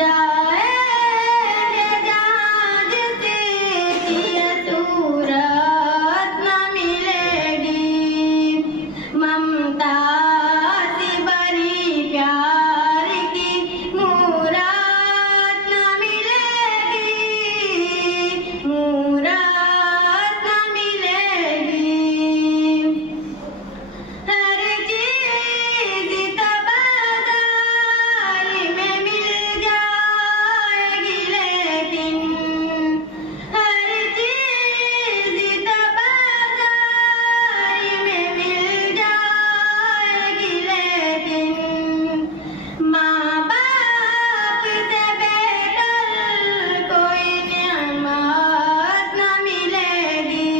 जाएंगे जहाँ जिसकी ये सूरत न मिलेगी, ममता से भरी प्यार की मूरत न मिलेगी, मूरत न मिलेगी। हर चीज़ तबादले में मिल जाएगी, लेकिन हर चीज़ तबादले में मिल जाएगी, लेकिन माँ बाप से बेहतर कोई नियामत न मिलेगी,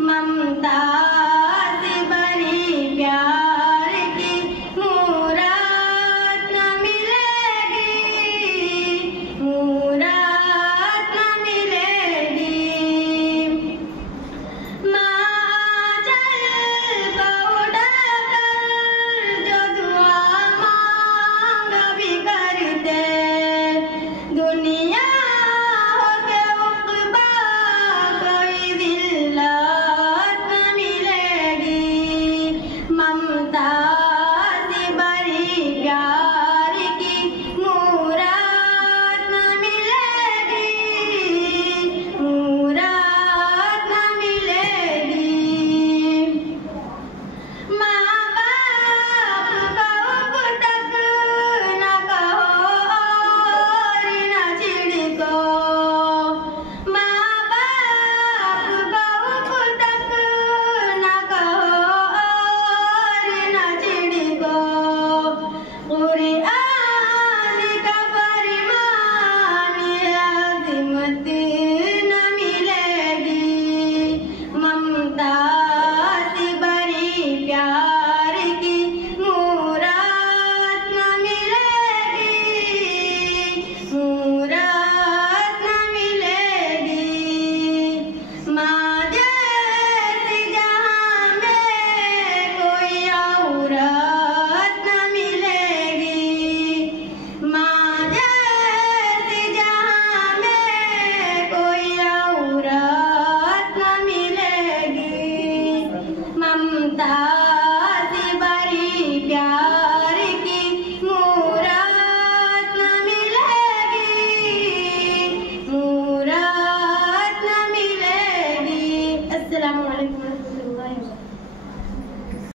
ममता से भरी प्यार की मूरत न मिलेगी, मूरत न मिलेगी। माँ चल उठाकर जो दुआ मांग भी करते, दुनिया हो के उक़बा कोई दिल्लत न मिलेगी, ममता से भरी प्यार की मूरत न मिलेगी, मूरत न मिलेगी। माँ बाप को तक न कहो और न छिड़को, माँ बाप को तक न कहो और न छिड़को। कुरान का फरमान अज़ीमत न मिलेगी, ममता से भरी प्यार की मूरत न मिलेगी, मूरत न मिलेगी। माँ जैसी जहाँ में कोई औरत न मिलेगी, माँ जैसी जहाँ में कोई औरत न मिलेगी, ममता से भरी प्यार की मूरत न मिलेगी, मूरत न मिलेगी। अस्सलामु अलैकुम।